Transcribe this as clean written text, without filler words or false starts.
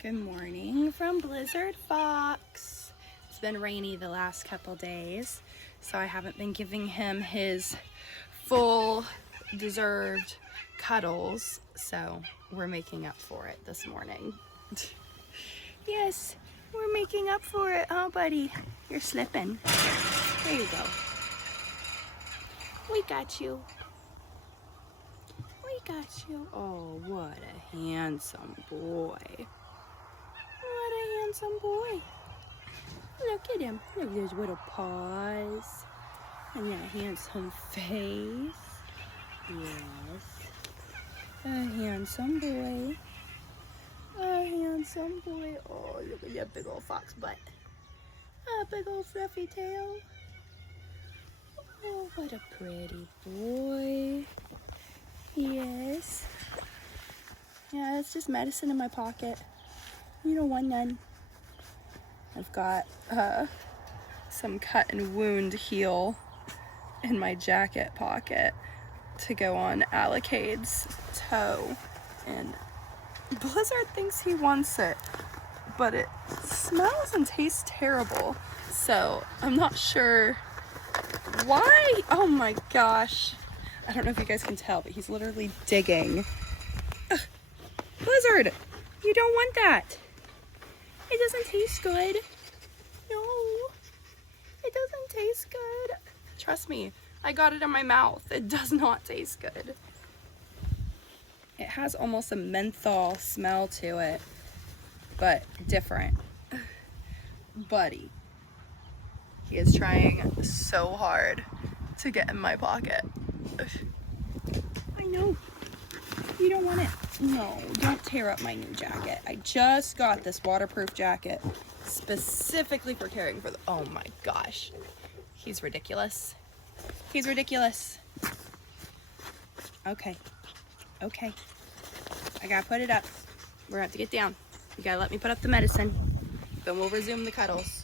Good morning from Blizzard Fox. It's been rainy the last couple days, so I haven't been giving him his full deserved cuddles, so we're making up for it this morning. Yes, we're making up for it, huh, buddy? You're slipping. There you go. We got you. We got you. Oh, what a handsome boy. What a handsome boy. Look at him. Look at his little paws. And that handsome face. Yes. A handsome boy. A handsome boy. Oh, look at that big old fox butt. A big old fluffy tail. Oh, what a pretty boy. Yes. Yeah, it's just medicine in my pocket. You don't want none. I've got some cut and wound heal in my jacket pocket to go on Allicade's toe. And Blizzard thinks he wants it, but it smells and tastes terrible. So I'm not sure why. Oh my gosh. I don't know if you guys can tell, but he's literally digging. Ugh. Blizzard, you don't want that. It doesn't taste good. No, it doesn't taste good. Trust me, I got it in my mouth. It does not taste good. It has almost a menthol smell to it, but different. Buddy, he is trying so hard to get in my pocket. I know. You don't want it. No, don't tear up my new jacket. I just got this waterproof jacket specifically for caring for the... Oh my gosh. He's ridiculous. He's ridiculous. Okay. Okay. I gotta put it up. We're gonna have to get down. You gotta let me put up the medicine. Then we'll resume the cuddles.